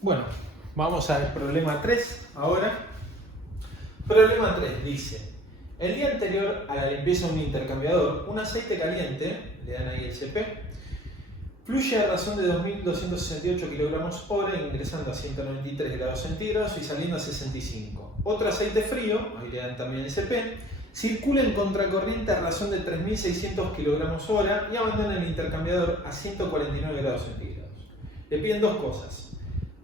Bueno, vamos al problema 3 ahora. Problema 3 dice: el día anterior a la limpieza de un intercambiador, un aceite caliente, le dan ahí el CP, fluye a razón de 2.268 kg/h, ingresando a 193 grados centígrados y saliendo a 65. Otro aceite frío, ahí le dan también el CP, circula en contracorriente a razón de 3.600 kg/h y abandona el intercambiador a 149 grados centígrados. Le piden dos cosas.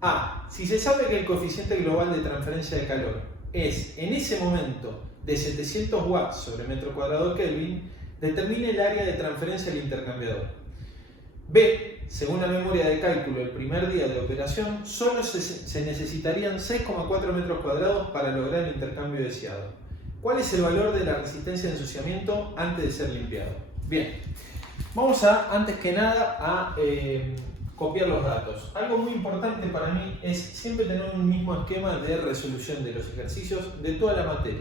A. Si se sabe que el coeficiente global de transferencia de calor es en ese momento de 700 watts sobre metro cuadrado Kelvin, determine el área de transferencia del intercambiador. B. Según la memoria de cálculo del primer día de operación, solo se necesitarían 6,4 metros cuadrados para lograr el intercambio deseado. ¿Cuál es el valor de la resistencia de ensuciamiento antes de ser limpiado? Bien, vamos antes que nada a copiar los datos. Algo muy importante para mí es siempre tener un mismo esquema de resolución de los ejercicios de toda la materia.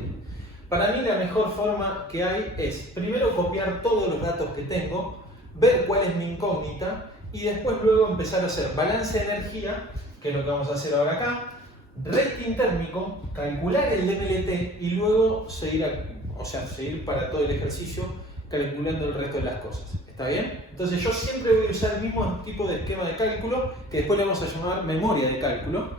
Para mí la mejor forma que hay es primero copiar todos los datos que tengo, ver cuál es mi incógnita y después luego empezar a hacer balance de energía, que es lo que vamos a hacer ahora acá, rating térmico, calcular el DMLT y luego seguir para todo el ejercicio calculando el resto de las cosas. ¿Está bien? Entonces yo siempre voy a usar el mismo tipo de esquema de cálculo, que después le vamos a llamar memoria de cálculo,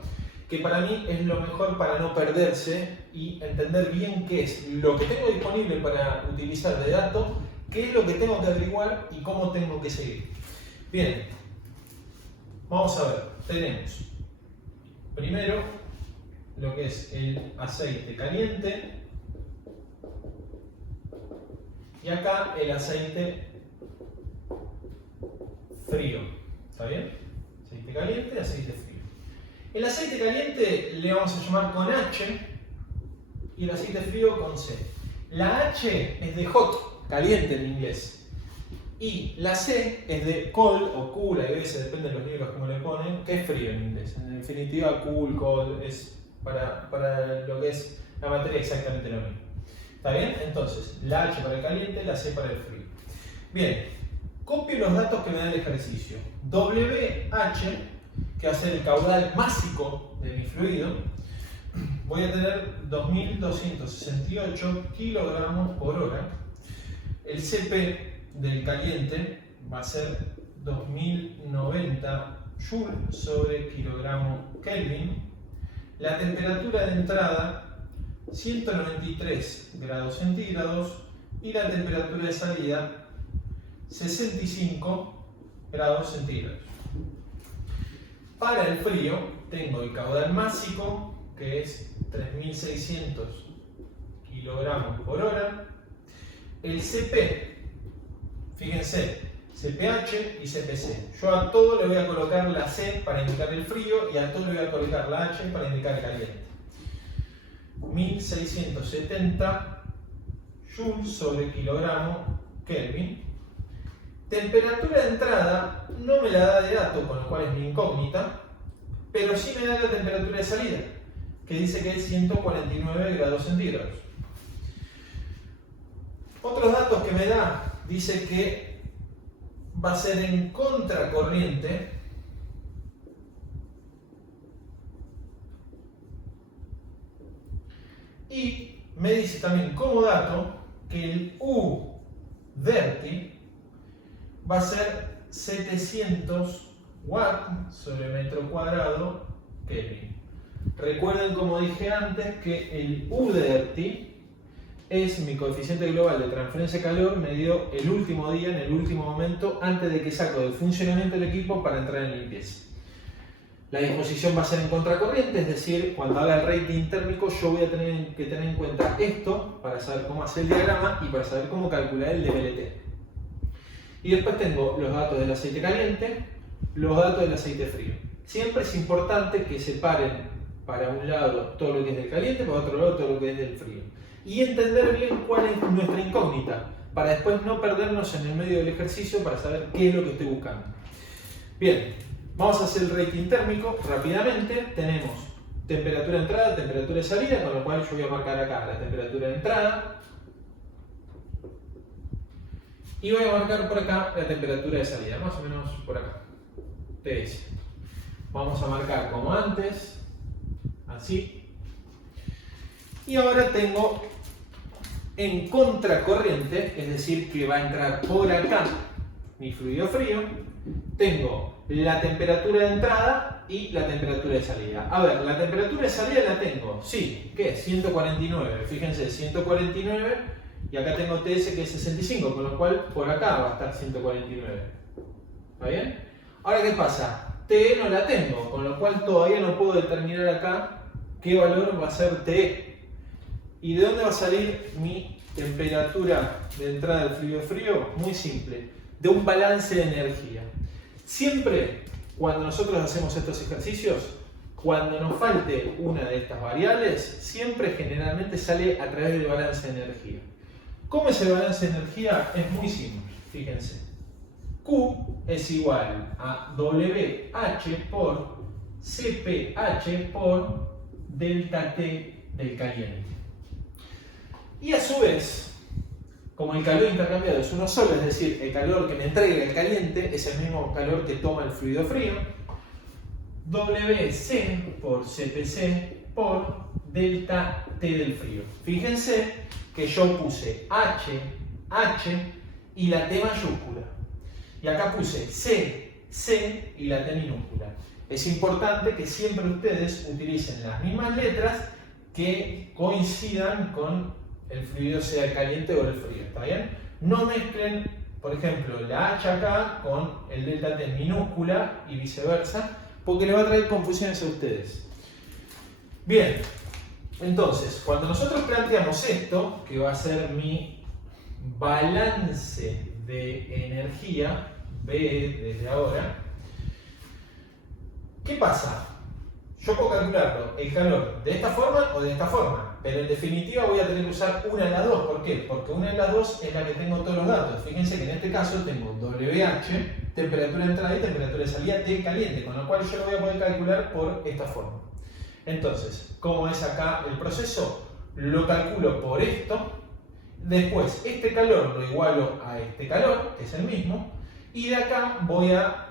que para mí es lo mejor para no perderse y entender bien qué es lo que tengo disponible para utilizar de dato, qué es lo que tengo que averiguar y cómo tengo que seguir. Bien, vamos a ver, tenemos primero lo que es el aceite caliente y acá el aceite frío. ¿Está bien? Aceite caliente, aceite frío. El aceite caliente le vamos a llamar con H y el aceite frío con C. La H es de hot, caliente en inglés. Y la C es de cold o cool, a veces depende de los libros como le ponen, que es frío en inglés. En definitiva, cool, cold es para lo que es la materia exactamente lo mismo. ¿Está bien? Entonces, la H para el caliente, la C para el frío. Bien, copio los datos que me da el ejercicio. WH, que va a ser el caudal másico de mi fluido, voy a tener 2.268 kg/h. El CP del caliente va a ser 2090 Joule sobre kilogramo Kelvin. La temperatura de entrada 193 grados centígrados y la temperatura de salida 65 grados centígrados. Para el frío tengo el caudal másico, que es 3.600 kg/h. El CP, fíjense, CPH y CPC. Yo a todo le voy a colocar la C para indicar el frío y a todo le voy a colocar la H para indicar el caliente. 1670 Joule sobre kilogramo Kelvin. Temperatura de entrada no me la da de dato, con lo cual es mi incógnita, pero sí me da la temperatura de salida, que dice que es 149 grados centígrados. Otros datos que me da, dice que va a ser en contracorriente y me dice también como dato que el U dirty va a ser 700 watts sobre metro cuadrado Kelvin. Recuerden, como dije antes, que el U dirty es mi coeficiente global de transferencia de calor medido el último día, en el último momento, antes de que saco del funcionamiento del equipo para entrar en limpieza. La disposición va a ser en contracorriente, es decir, cuando haga el rating térmico yo voy a tener que tener en cuenta esto para saber cómo hacer el diagrama y para saber cómo calcular el DMLT. Y después tengo los datos del aceite caliente, los datos del aceite frío. Siempre es importante que separen para un lado todo lo que es del caliente, para otro lado todo lo que es del frío. Y entender bien cuál es nuestra incógnita, para después no perdernos en el medio del ejercicio para saber qué es lo que estoy buscando. Bien, vamos a hacer el rating térmico rápidamente. Tenemos temperatura de entrada, temperatura de salida, con lo cual yo voy a marcar acá la temperatura de entrada. Y voy a marcar por acá la temperatura de salida, más o menos por acá. TS. Vamos a marcar como antes, así. Y ahora tengo en contracorriente, es decir, que va a entrar por acá mi fluido frío. Tengo la temperatura de entrada y la temperatura de salida. A ver, la temperatura de salida la tengo, sí, ¿qué es? 149, fíjense, 149, y acá tengo TS que es 65, con lo cual por acá va a estar 149. ¿Está bien? Ahora, ¿qué pasa? TE no la tengo, con lo cual todavía no puedo determinar acá qué valor va a ser TE. ¿Y de dónde va a salir mi temperatura de entrada del fluido frío? Muy simple, de un balance de energía. Siempre cuando nosotros hacemos estos ejercicios, cuando nos falte una de estas variables, siempre generalmente sale a través del balance de energía. ¿Cómo es el balance de energía? Es muy simple, fíjense. Q es igual a WH por CPH por delta T del caliente. Y a su vez, como el calor intercambiado es uno solo, es decir, el calor que me entrega el caliente es el mismo calor que toma el fluido frío, WC por CPC por delta T del frío. Fíjense que yo puse H y la T mayúscula. Y acá puse C y la T minúscula. Es importante que siempre ustedes utilicen las mismas letras que coincidan con el fluido, sea el caliente o el frío, ¿está bien? No mezclen, por ejemplo, la H acá con el delta T minúscula y viceversa, porque le va a traer confusiones a ustedes. Bien, entonces, cuando nosotros planteamos esto, que va a ser mi balance de energía, B desde ahora, ¿qué pasa? Yo puedo calcularlo, el calor, de esta forma o de esta forma, pero en definitiva voy a tener que usar una de las dos. ¿Por qué? Porque una de las dos es la que tengo todos los datos. Fíjense que en este caso tengo WH, temperatura de entrada y temperatura de salida del caliente, con lo cual yo lo voy a poder calcular por esta forma. Entonces, ¿cómo es acá el proceso? Lo calculo por esto, después este calor lo igualo a este calor, que es el mismo, y de acá voy a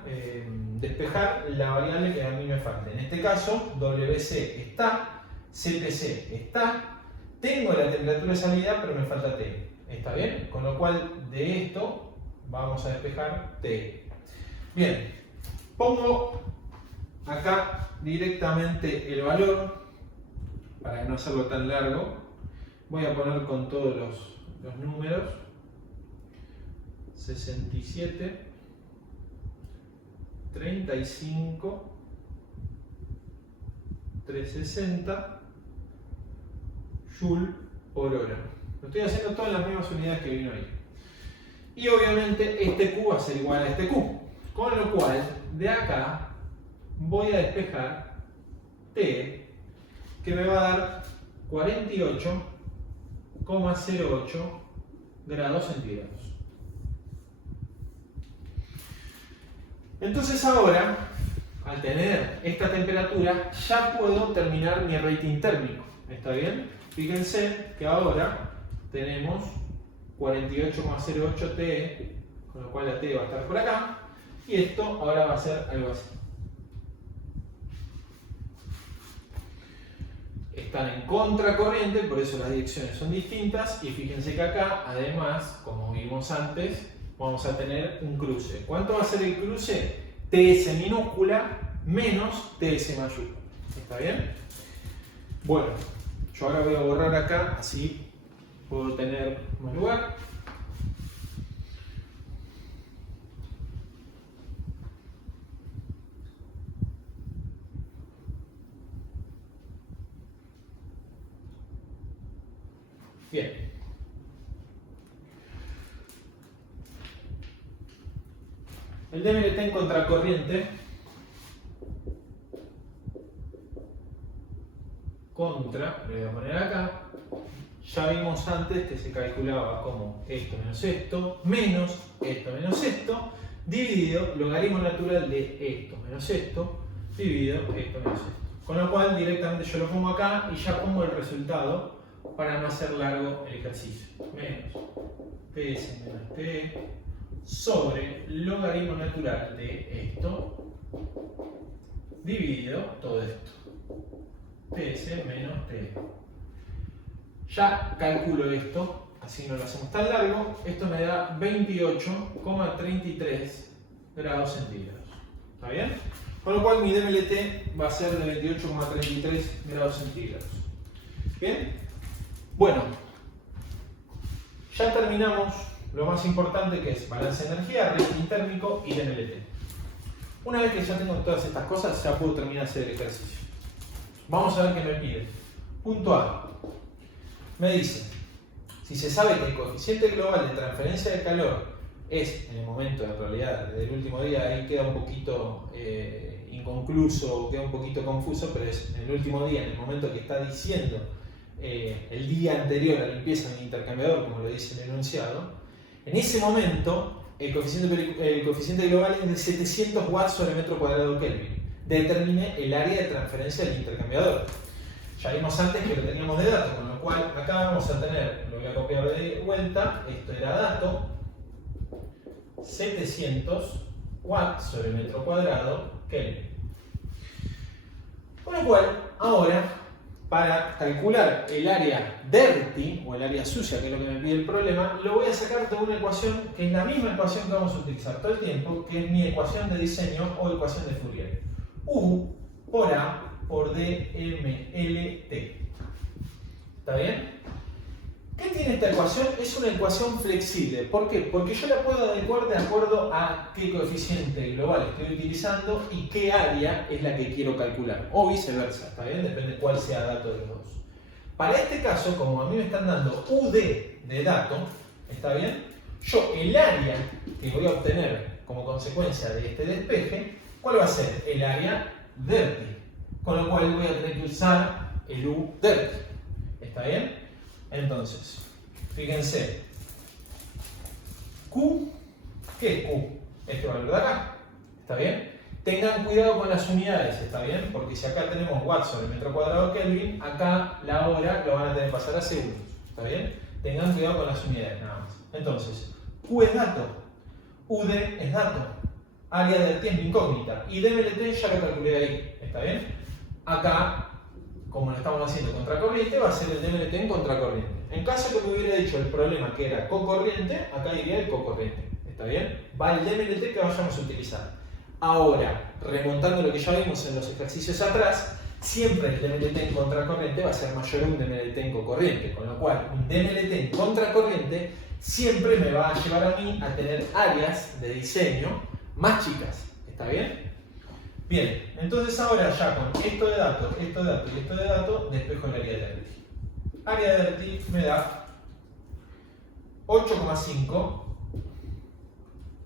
despejar la variable que a mí me falta. En este caso, WC está, CPC está, tengo la temperatura de salida, pero me falta T. ¿Está bien? Con lo cual, de esto vamos a despejar T. Bien, pongo acá directamente el valor, para no hacerlo tan largo. Voy a poner con todos los números. 67, 35, 360 Joule por hora. Lo estoy haciendo todas las mismas unidades que vino ahí. Y obviamente este Q va a ser igual a este Q. Con lo cual, de acá voy a despejar T, que me va a dar 48,08 grados centígrados. Entonces ahora, al tener esta temperatura, ya puedo terminar mi rating térmico. ¿Está bien? Fíjense que ahora tenemos 48,08 T, con lo cual la T va a estar por acá, y esto ahora va a ser algo así. Están en contracorriente, por eso las direcciones son distintas, y fíjense que acá, además, como vimos antes, vamos a tener un cruce. ¿Cuánto va a ser el cruce? TS minúscula menos TS mayúscula. ¿Está bien? Bueno, yo ahora voy a borrar acá, así puedo tener más lugar. Bien. El DML está en contracorriente contra, le voy a poner acá, ya vimos antes que se calculaba como esto menos esto, menos esto, dividido logaritmo natural de esto menos esto, dividido esto menos esto. Con lo cual directamente yo lo pongo acá y ya pongo el resultado para no hacer largo el ejercicio. Menos PS menos T sobre logaritmo natural de esto dividido todo esto. PS menos T. Ya calculo esto, así no lo hacemos tan largo. Esto me da 28,33 grados centígrados. ¿Está bien? Con lo cual mi DMLT va a ser de 28,33 grados centígrados. ¿Bien? Bueno, ya terminamos lo más importante, que es balance de energía, rating térmico y DMLT. Una vez que ya tengo todas estas cosas, ya puedo terminar de hacer el ejercicio. Vamos a ver qué me pide. Punto A. Me dice, si se sabe que el coeficiente global de transferencia de calor es, en el momento, en realidad, del último día, ahí queda un poquito inconcluso, queda un poquito confuso, pero es en el último día, en el momento que está diciendo el día anterior a la limpieza del intercambiador, como lo dice el enunciado, en ese momento el coeficiente global es de 700 watts sobre metro cuadrado Kelvin. Determine el área de transferencia del intercambiador. Ya vimos antes que lo teníamos de dato, con lo cual acá vamos a tener, lo voy a copiar de vuelta, esto era dato, 700 watts sobre metro cuadrado Kelvin. Con lo cual, ahora, para calcular el área dirty, o el área sucia, que es lo que me pide el problema, lo voy a sacar de una ecuación que es la misma ecuación que vamos a utilizar todo el tiempo, que es mi ecuación de diseño o ecuación de Fourier. U por A por DMLT. ¿Está bien? ¿Qué tiene esta ecuación? Es una ecuación flexible. ¿Por qué? Porque yo la puedo adecuar de acuerdo a qué coeficiente global estoy utilizando y qué área es la que quiero calcular. O viceversa, ¿está bien? Depende cuál sea dato de los dos. Para este caso, como a mí me están dando UD de dato, ¿está bien? Yo el área que voy a obtener como consecuencia de este despeje, ¿cuál va a ser? El área dirty. Con lo cual voy a tener que usar el U dirty. ¿Está bien? Entonces, fíjense, Q, ¿qué es Q? Este valor de acá, ¿está bien? Tengan cuidado con las unidades, ¿está bien? Porque si acá tenemos watts sobre metro cuadrado Kelvin, acá la hora lo van a tener que pasar a segundos, ¿está bien? Tengan cuidado con las unidades, nada más. Entonces, Q es dato, UD es dato, área de T es mi incógnita, y DMLT ya lo calculé ahí, ¿está bien? Acá, como lo estamos haciendo contracorriente, va a ser el DMLT en contracorriente. En caso que me hubiera dicho el problema que era cocorriente, acá iría el cocorriente. ¿Está bien? Va el DMLT que vayamos a utilizar. Ahora, remontando lo que ya vimos en los ejercicios atrás, siempre el DMLT en contracorriente va a ser mayor a un DMLT en cocorriente. Con lo cual, un DMLT en contracorriente siempre me va a llevar a mí a tener áreas de diseño más chicas. ¿Está bien? Bien, entonces ahora ya con esto de datos, esto de datos y esto de datos, despejo el área de dirty. Área de dirty me da 8,5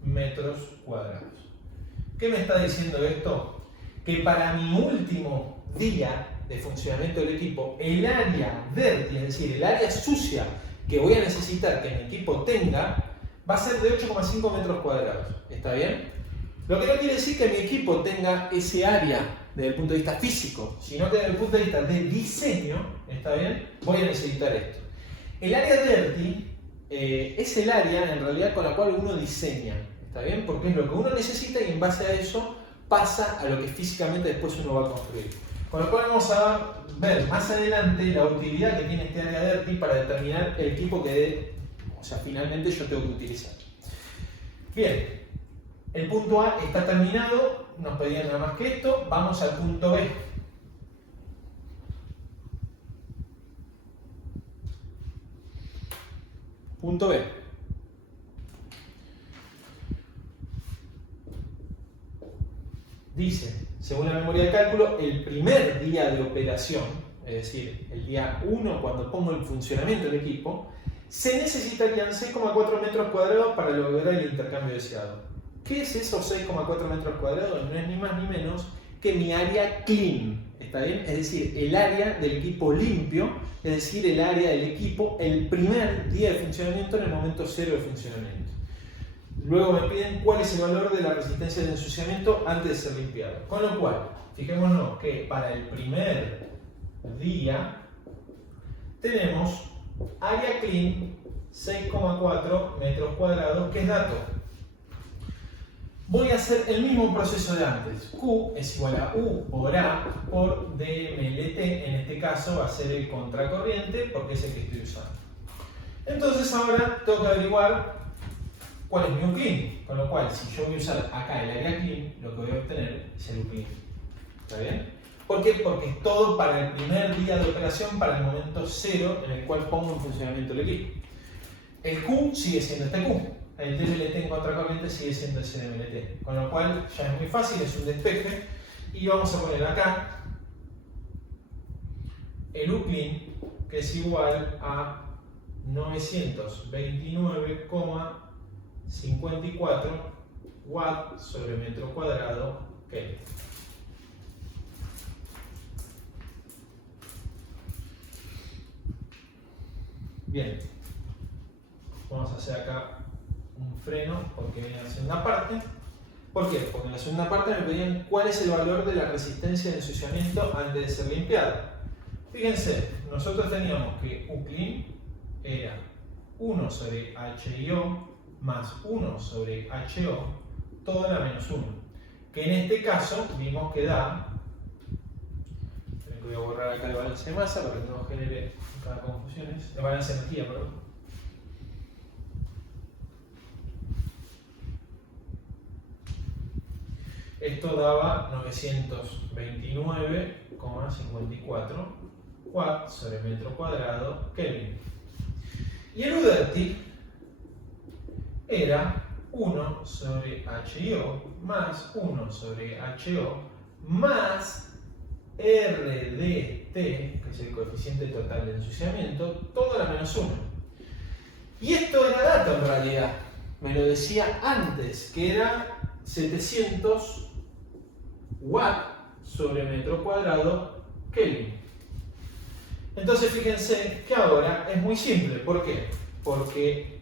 metros cuadrados. ¿Qué me está diciendo esto? Que para mi último día de funcionamiento del equipo, el área dirty, es decir, el área sucia que voy a necesitar que mi equipo tenga, va a ser de 8,5 metros cuadrados. ¿Está bien? Lo que no quiere decir que mi equipo tenga ese área desde el punto de vista físico, sino que desde el punto de vista de diseño, ¿está bien? Voy a necesitar esto. El área dirty es el área en realidad con la cual uno diseña, ¿está bien? Porque es lo que uno necesita y en base a eso pasa a lo que físicamente después uno va a construir. Con lo cual vamos a ver más adelante la utilidad que tiene este área dirty para determinar el equipo que finalmente yo tengo que utilizar. Bien. El punto A está terminado, nos pedían nada más que esto, vamos al punto B. Punto B. Dice, según la memoria de cálculo, el primer día de operación, es decir, el día 1 cuando pongo en funcionamiento el equipo, se necesitarían 6,4 metros cuadrados para lograr el intercambio deseado. ¿Qué es esos 6,4 metros cuadrados? No es ni más ni menos que mi área clean, ¿está bien? Es decir, el área del equipo limpio, es decir, el área del equipo el primer día de funcionamiento en el momento cero de funcionamiento. Luego me piden cuál es el valor de la resistencia de ensuciamiento antes de ser limpiado. Con lo cual, fijémonos que para el primer día tenemos área clean 6,4 metros cuadrados, que es dato. voy a hacer el mismo proceso de antes. Q es igual a U por A por DMLT. En este caso va a ser el contracorriente porque es el que estoy usando. Entonces ahora tengo que averiguar cuál es mi U-clean. Con lo cual, si yo voy a usar acá el área clean, lo que voy a obtener es el U-clean. ¿Está bien? ¿Por qué? Porque es todo para el primer día de operación, para el momento cero en el cual pongo en funcionamiento el equipo. El Q sigue siendo este Q. El DMLT en contracorriente sigue siendo ese DMLT. Con lo cual ya es muy fácil, es un despeje. Y vamos a poner acá el U-clean, que es igual a 929,54 watts sobre metro cuadrado Kelvin. Bien, vamos a hacer acá un freno porque viene la segunda parte. ¿Por qué? Porque en la segunda parte me pedían cuál es el valor de la resistencia de ensuciamiento antes de ser limpiada. Fíjense, nosotros teníamos que U-clean era 1 sobre HIO más 1 sobre HO, todo era menos 1. Que en este caso vimos que da, voy a borrar acá el balance de masa para que no genere cada confusiones, el balance de energía, perdón. Esto daba 929,54 watts sobre metro cuadrado Kelvin. Y el U-dirty era 1 sobre HIO más 1 sobre HO más RDT, que es el coeficiente total de ensuciamiento, todo era menos 1. Y esto era dato en realidad. Me lo decía antes, que era 700 watts sobre metro cuadrado Kelvin. Entonces fíjense que ahora es muy simple. ¿Por qué? Porque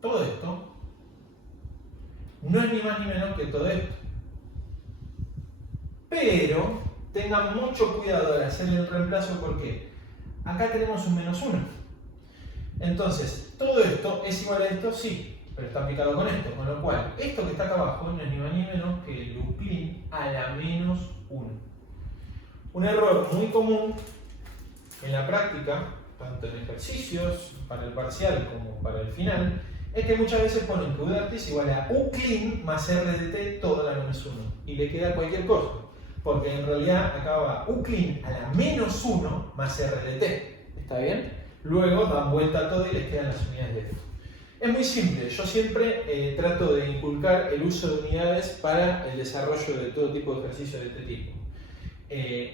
todo esto no es ni más ni menos que todo esto. Pero tengan mucho cuidado al hacer el reemplazo porque acá tenemos un menos 1. Entonces, todo esto es igual a esto, sí, pero está picado con esto. Con lo cual, esto que está acá abajo no es ni más ni menos que el U-clean a la menos 1. Un error muy común en la práctica, tanto en ejercicios, para el parcial como para el final, es que muchas veces ponen que U-dirty es igual a U-clean más RDT todo a la menos 1 y le queda cualquier cosa, porque en realidad acaba U-clean a la menos 1 más RDT. ¿Está bien? Luego dan vuelta a todo y les quedan las unidades de esto. Es muy simple, yo siempre trato de inculcar el uso de unidades para el desarrollo de todo tipo de ejercicios de este tipo.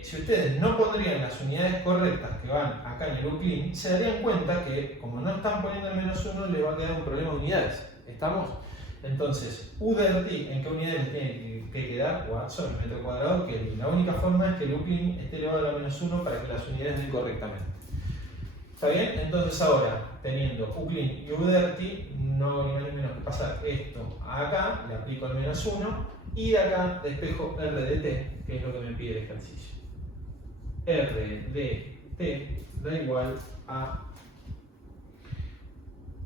Si ustedes no pondrían las unidades correctas que van acá en el U-clean, se darían cuenta que como no están poniendo el menos 1, les va a quedar un problema de unidades. ¿Estamos? Entonces, U-dirty, ¿en qué unidades tiene que quedar? Watts sobre metro cuadrado Kelvin. La única forma es que el U-clean esté elevado a la menos 1 para que las unidades den correctamente. ¿Está bien? Entonces ahora, teniendo U-clean y U-dirty, no hago ni más ni menos que pasar esto a acá, le aplico el menos 1 y de acá despejo RDT, que es lo que me pide el ejercicio. RDT da igual a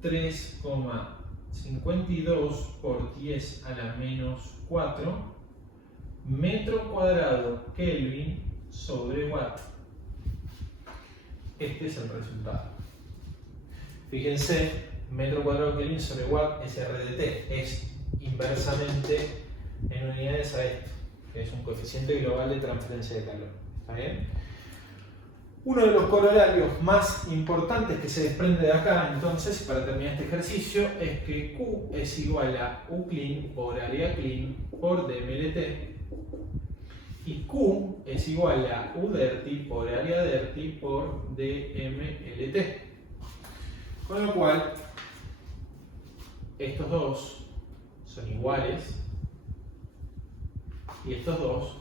3,52 por 10 a la menos 4 metro cuadrado Kelvin sobre watt. Este es el resultado. Fíjense, metro cuadrado Kelvin sobre watt es RDT, es inversamente en unidades a esto, que es un coeficiente global de transferencia de calor. ¿Está bien? Uno de los corolarios más importantes que se desprende de acá, entonces, para terminar este ejercicio, es que Q es igual a U-clean por área clean por DMLT. Y Q es igual a U-dirty por área dirty por DMLT. Con lo cual, estos dos son iguales y estos dos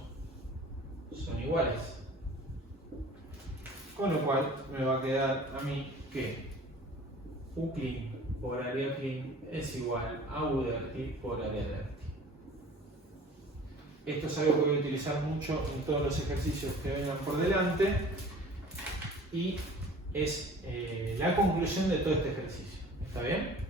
son iguales. Con lo cual me va a quedar a mí que U-clean por área clean es igual a U-dirty por área dirty. Esto es algo que voy a utilizar mucho en todos los ejercicios que vengan por delante y es la conclusión de todo este ejercicio. ¿Está bien?